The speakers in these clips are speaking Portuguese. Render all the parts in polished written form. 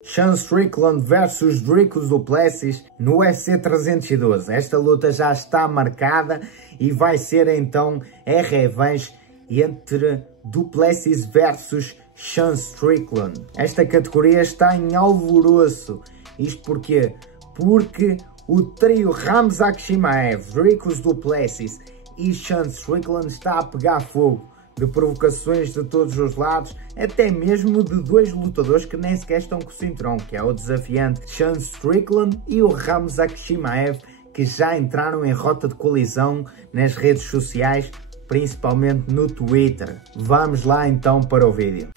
Sean Strickland versus Dricus du Plessis no UFC 312. Esta luta já está marcada e vai ser então a revanche entre du Plessis versus Sean Strickland. Esta categoria está em alvoroço. Isto porquê? Porque o trio Khamzat Chimaev, Dricus du Plessis e Sean Strickland está a pegar fogo, de provocações de todos os lados, até mesmo de dois lutadores que nem sequer estão com o cinturão, que é o desafiante Sean Strickland e o Khamzat Chimaev, que já entraram em rota de colisão nas redes sociais, principalmente no Twitter. Vamos lá então para o vídeo.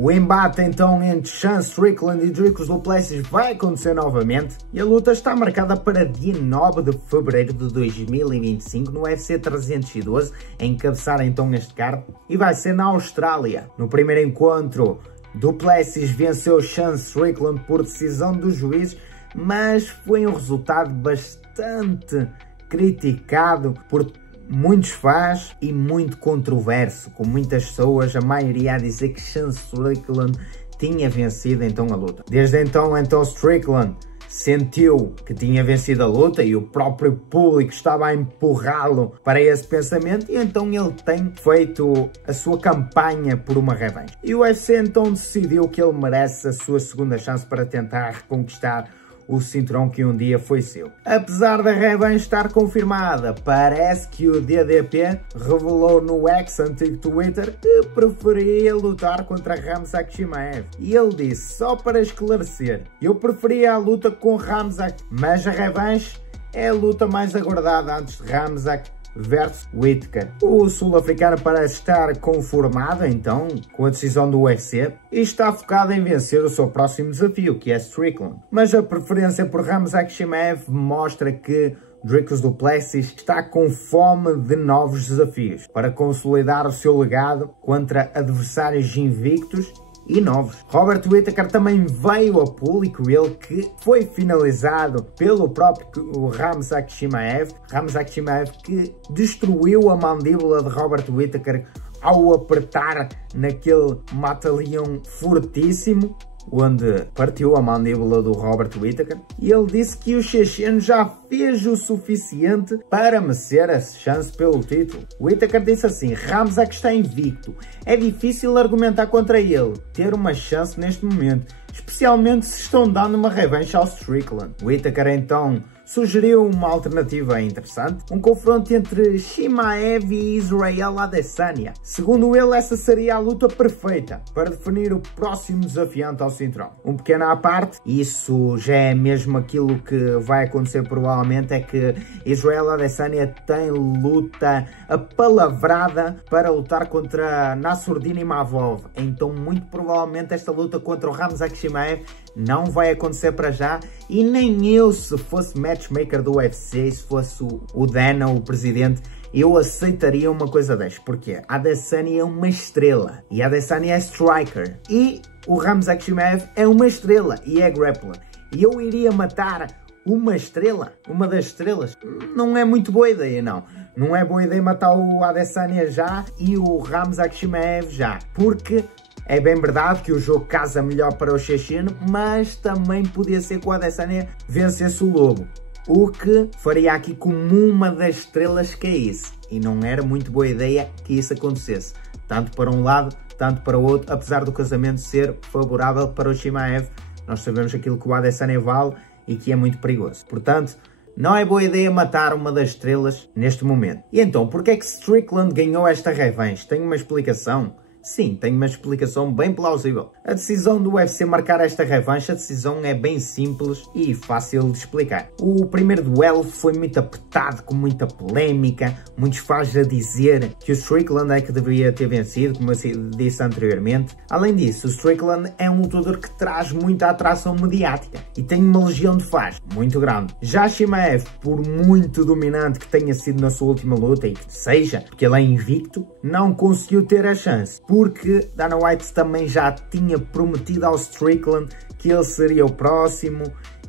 O embate então entre Sean Strickland e Dricus du Plessis vai acontecer novamente e a luta está marcada para dia 9 de fevereiro de 2025 no UFC 312, a encabeçar então este card, e vai ser na Austrália. No primeiro encontro, du Plessis venceu Sean Strickland por decisão dos juízes, mas foi um resultado bastante criticado por muitos fãs e muito controverso, com muitas pessoas, a maioria a dizer que Sean Strickland tinha vencido então a luta. Desde então Strickland sentiu que tinha vencido a luta e o próprio público estava a empurrá-lo para esse pensamento, e então ele tem feito a sua campanha por uma revanche. E o UFC então decidiu que ele merece a sua segunda chance para tentar reconquistar o cinturão que um dia foi seu. Apesar da revanche estar confirmada, parece que o DDP revelou no ex antigo Twitter que preferia lutar contra Khamzat Chimaev. E ele disse, só para esclarecer, eu preferia a luta com Khamzat, mas a revanche é a luta mais aguardada antes de Khamzat versus Whittaker. O sul-africano parece estar conformado então com a decisão do UFC e está focado em vencer o seu próximo desafio, que é Strickland. Mas a preferência por Khamzat Chimaev mostra que Dricus du Plessis está com fome de novos desafios para consolidar o seu legado contra adversários invictos e novos. Robert Whittaker também veio a público, ele que foi finalizado pelo próprio Khamzat Chimaev. Khamzat Chimaev que destruiu a mandíbula de Robert Whittaker ao apertar naquele mata-leão fortíssimo, onde partiu a mandíbula do Robert Whittaker, e ele disse que o checheno já fez o suficiente para merecer a chance pelo título. Whittaker disse assim, Khamzat está invicto, é difícil argumentar contra ele, ter uma chance neste momento, especialmente se estão dando uma revanche ao Strickland. Whittaker então sugeriu uma alternativa interessante, um confronto entre Chimaev e Israel Adesanya. Segundo ele, essa seria a luta perfeita para definir o próximo desafiante ao cinturão. Um pequeno à parte, isso já é mesmo aquilo que vai acontecer provavelmente, é que Israel Adesanya tem luta apalavrada para lutar contra Nassourdine Imavov. Então muito provavelmente esta luta contra o Khamzat Chimaev não vai acontecer para já, e nem eu, se fosse matchmaker do UFC, se fosse o Dana, o presidente, eu aceitaria uma coisa desta. Porque a Adesanya é uma estrela e a Adesanya é striker e o Khamzat Chimaev é uma estrela e é grappler, e eu iria matar uma estrela, uma das estrelas. Não é muito boa ideia, não. Não é boa ideia matar o Adesanya já e o Khamzat Chimaev já, porque é bem verdade que o jogo casa melhor para o checheno, mas também podia ser que o Adesanya vencesse o lobo, o que faria aqui como uma das estrelas caísse, e não era muito boa ideia que isso acontecesse, tanto para um lado, tanto para o outro, apesar do casamento ser favorável para o Chimaev. Nós sabemos aquilo que o Adesanya vale e que é muito perigoso, portanto não é boa ideia matar uma das estrelas neste momento. E então, porque é que Strickland ganhou esta revanche? Tem uma explicação? Sim, tem uma explicação bem plausível. A decisão do UFC marcar esta revanche, a decisão é bem simples e fácil de explicar. O primeiro duelo foi muito apertado, com muita polémica, muitos fãs a dizer que o Strickland é que deveria ter vencido, como eu disse anteriormente. Além disso, o Strickland é um lutador que traz muita atração mediática e tem uma legião de fãs muito grande. Já Chimaev, por muito dominante que tenha sido na sua última luta, e que seja, porque ele é invicto, não conseguiu ter a chance, porque Dana White também já tinha prometido ao Strickland que ele seria o próximo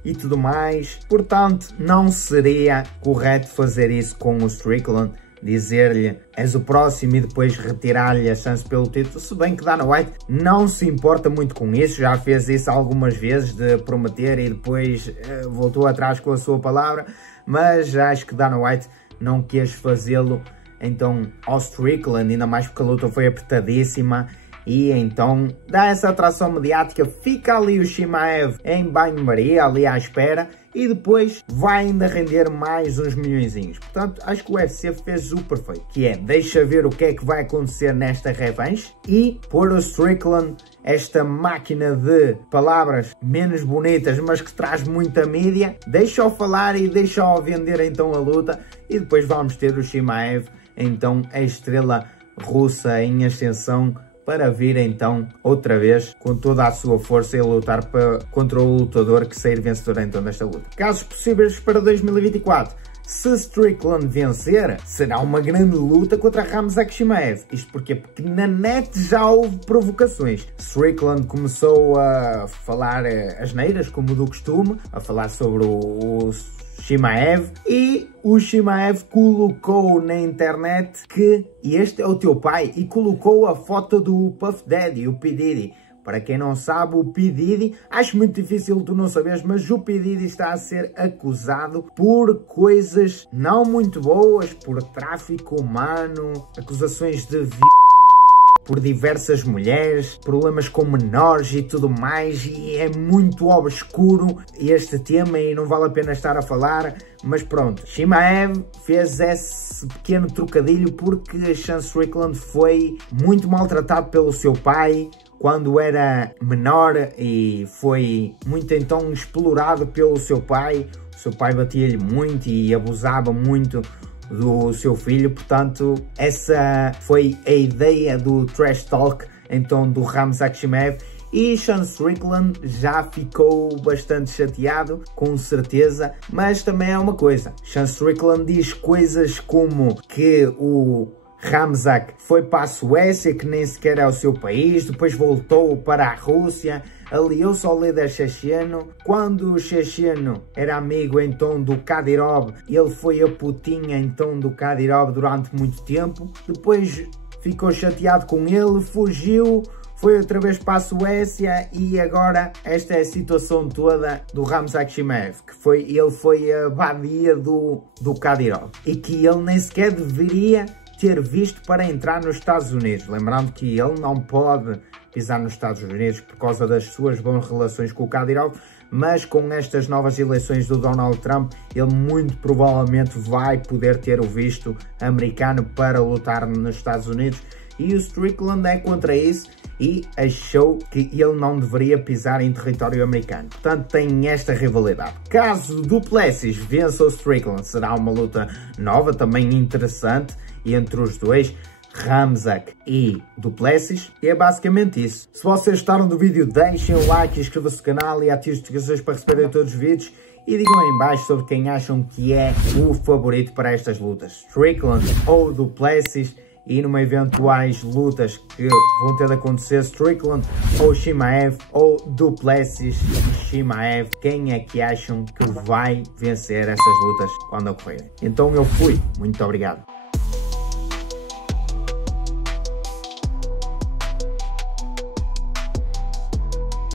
e tudo mais. Portanto, não seria correto fazer isso com o Strickland dizer-lhe és o próximo e depois retirar-lhe a chance pelo título, se bem que Dana White não se importa muito com isso, já fez isso algumas vezes de prometer e depois voltou atrás com a sua palavra, mas acho que Dana White não quis fazê-lo então ao Strickland, ainda mais porque a luta foi apertadíssima. E então dá essa atração mediática, fica ali o Chimaev em banho-maria, ali à espera, e depois vai ainda render mais uns milhõezinhos. Portanto, acho que o UFC fez o perfeito, que é, deixa ver o que é que vai acontecer nesta revanche e pôr o Strickland, esta máquina de palavras menos bonitas, mas que traz muita mídia, deixa-o falar e deixa-o vender então a luta, e depois vamos ter o Chimaev, então a estrela russa em ascensão, para vir então outra vez com toda a sua força e lutar contra o lutador que sair vencedor então desta luta. Casos possíveis para 2024. Se Strickland vencer, será uma grande luta contra Khamzat Chimaev. Isto porquê? Porque na net já houve provocações. Strickland começou a falar asneiras, como do costume, a falar sobre o Chimaev, e o Chimaev colocou na internet que este é o teu pai e colocou a foto do Puff Daddy, o P. Diddy. Para quem não sabe, o P. Diddy, acho muito difícil tu não saberes, mas o P. Diddy está a ser acusado por coisas não muito boas, por tráfico humano, acusações de por diversas mulheres, problemas com menores e tudo mais, e é muito obscuro este tema e não vale a pena estar a falar, mas pronto. Chimaev fez esse pequeno trocadilho porque Sean Strickland foi muito maltratado pelo seu pai quando era menor e foi muito então explorado pelo seu pai. O seu pai batia-lhe muito e abusava muito do seu filho, portanto essa foi a ideia do trash talk então do Khamzat Chimaev, e Sean Strickland já ficou bastante chateado, com certeza, mas também é uma coisa, Sean Strickland diz coisas como que o Khamzat foi para a Suécia, que nem sequer é o seu país, depois voltou para a Rússia, aliou-se ao líder checheno. Quando o checheno era amigo então do Kadyrov, ele foi a putinha então do Kadyrov durante muito tempo, depois ficou chateado com ele, fugiu, foi outra vez para a Suécia, e agora esta é a situação toda do Khamzat Chimaev, que ele foi a vadia do Kadyrov e que ele nem sequer deveria ter visto para entrar nos Estados Unidos. Lembrando que ele não pode pisar nos Estados Unidos por causa das suas boas relações com o Kadyrov, mas com estas novas eleições do Donald Trump, ele muito provavelmente vai poder ter o visto americano para lutar nos Estados Unidos, e o Strickland é contra isso e achou que ele não deveria pisar em território americano. Portanto, tem esta rivalidade. Caso Du Plessis vença o Strickland, será uma luta nova, também interessante, entre os dois, Khamzat e Du Plessis, e é basicamente isso. Se vocês gostaram do vídeo, deixem o like, inscrevam-se no canal e ativem as notificações para receberem todos os vídeos, e digam aí em baixo sobre quem acham que é o favorito para estas lutas, Strickland ou Du Plessis, e numa eventuais lutas que vão ter de acontecer, Strickland ou Chimaev, ou Du Plessis e Chimaev, quem é que acham que vai vencer essas lutas quando ocorrerem? Então eu fui, muito obrigado.